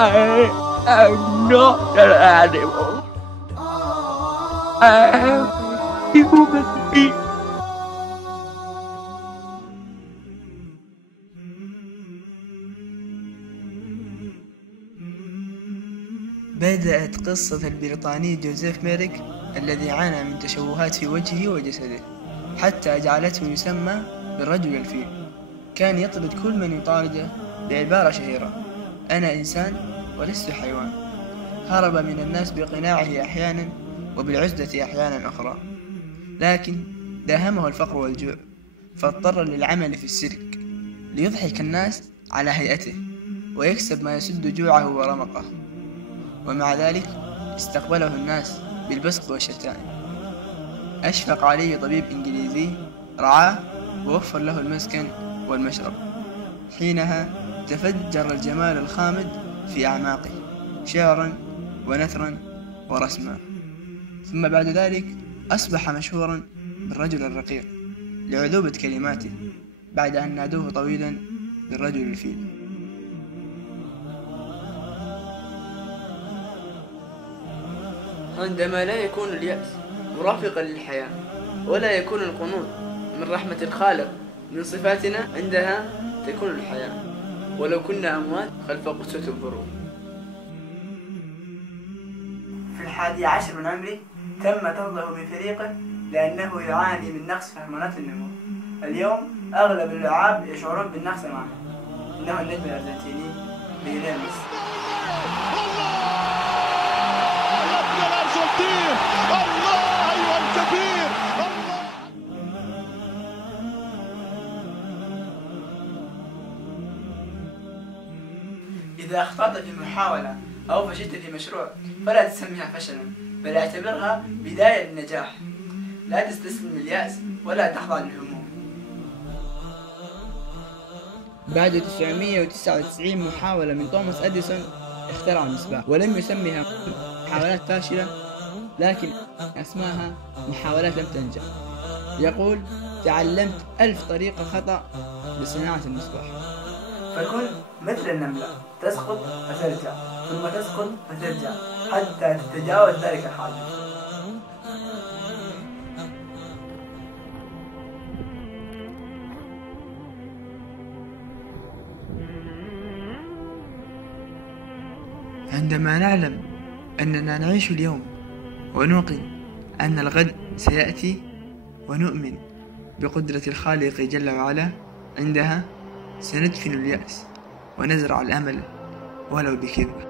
I am not an animal. I am a human being. بدأت قصة البريطاني جوزيف ميريك الذي عانى من تشوهات في وجهه وجسده حتى جعلته يسمى بالرجل الفيل. كان يطرد كل من يطارده بعبارة شهيرة: أنا إنسان ولست حيوان. هرب من الناس بقناعه أحيانا وبالعزلة أحيانا أخرى، لكن داهمه الفقر والجوع فاضطر للعمل في السيرك ليضحك الناس على هيئته ويكسب ما يسد جوعه ورمقه، ومع ذلك استقبله الناس بالبسط والشتائم. أشفق عليه طبيب إنجليزي رعاه ووفر له المسكن والمشرب. حينها تفجر الجمال الخامد في أعماقه شعرا ونثرا ورسما، ثم بعد ذلك أصبح مشهورا بالرجل الرقيق لعذوبة كلماته بعد أن نادوه طويلا بالرجل الفيل. عندما لا يكون اليأس مرافقا للحياة ولا يكون القنوط من رحمة الخالق من صفاتنا، عندها تكون الحياة ولو كنا أموات خلف قسوة الظروف. في 11 من عمري تم طرده من فريقه لأنه يعاني من نقص في هرمونات النمو. اليوم أغلب اللعاب يشعرون بالنقص معه. إنه النجم الأرجنتيني ليونيل ميسي. الله أيها الكبير. إذا أخطأت في محاولة أو فشلت في مشروع فلا تسميها فشلا، بل اعتبرها بداية للنجاح. لا تستسلم لليأس ولا تخضع للهموم. بعد 999 محاولة من توماس أديسون اخترع المصباح، ولم يسميها محاولات فاشلة لكن اسمها محاولات لم تنجح. يقول: تعلمت 1000 طريقة خطأ لصناعة المصباح. فكن مثل النملة، تسقط فترجع ثم تسقط فترجع حتى تتجاوز ذلك الحاجز. عندما نعلم أننا نعيش اليوم ونوقن أن الغد سيأتي ونؤمن بقدرة الخالق جل وعلا، عندها سندفن اليأس ونزرع الأمل ولو بكذبة.